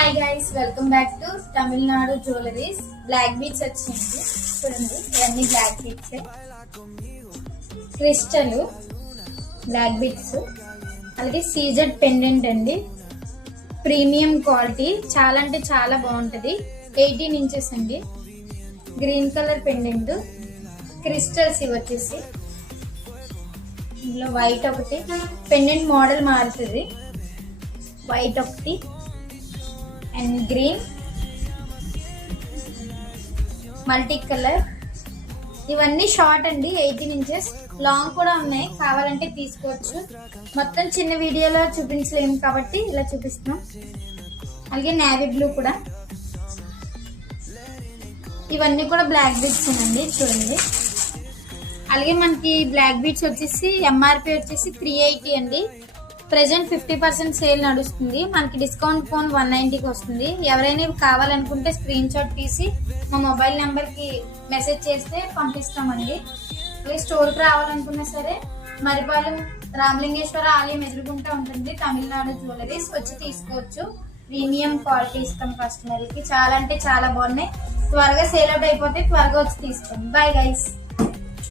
Hi guys, welcome back to Tamil Nadu jewelleries. Black beads వచ్చింది చూడండి. ఇవన్నీ black beads, crystal black beads, అలాగే CZ pendant అండి. ప్రీమియం క్వాలిటీ, చాలా అంటే చాలా బాగుంటది. 18 ఇంచెస్ అండి. గ్రీన్ కలర్ పెండెంట్, క్రిస్టల్స్ ఇవి వచ్చేసి ఇందులో వైట్ ఒకటి. పెండెంట్ మోడల్ మారుతుంది. వైట్ ఒకటి అండ్ గ్రీన్, మల్టీ కలర్. ఇవన్నీ షార్ట్ అండి, 18 ఇంచెస్. లాంగ్ కూడా ఉన్నాయి, కావాలంటే తీసుకోవచ్చు. మొత్తం చిన్న వీడియోలో చూపించలేము కాబట్టి ఇలా చూపిస్తున్నాం. అలాగే నేవీ బ్లూ కూడా. ఇవన్నీ కూడా బ్లాక్ బీట్స్ అండి, చూడండి. అలాగే మనకి బ్లాక్ బీట్స్ వచ్చేసి ఎంఆర్పి వచ్చేసి 380 అండి. ప్రెసెంట్ 50% సేల్ నడుస్తుంది. మనకి డిస్కౌంట్ ఫోన్ 190కి వస్తుంది. ఎవరైనా ఇవి కావాలనుకుంటే స్క్రీన్ షాట్ తీసి మా మొబైల్ నెంబర్ కి మెసేజ్ చేస్తే పంపిస్తామండి. అలాగే స్టోర్కి రావాలనుకున్నా సరే మరిపాలెం రామలింగేశ్వర ఆలయం ఎదురుగుంటా ఉంటుంది తమిళనాడు జ్యువెలరీస్. వచ్చి తీసుకోవచ్చు. ప్రీమియం క్వాలిటీ ఇస్తాం కస్టమర్కి. చాలా అంటే చాలా బాగున్నాయి. త్వరగా సేల్ అవుట్ అయిపోతే త్వరగా వచ్చి తీసుకోండి. Bye guys.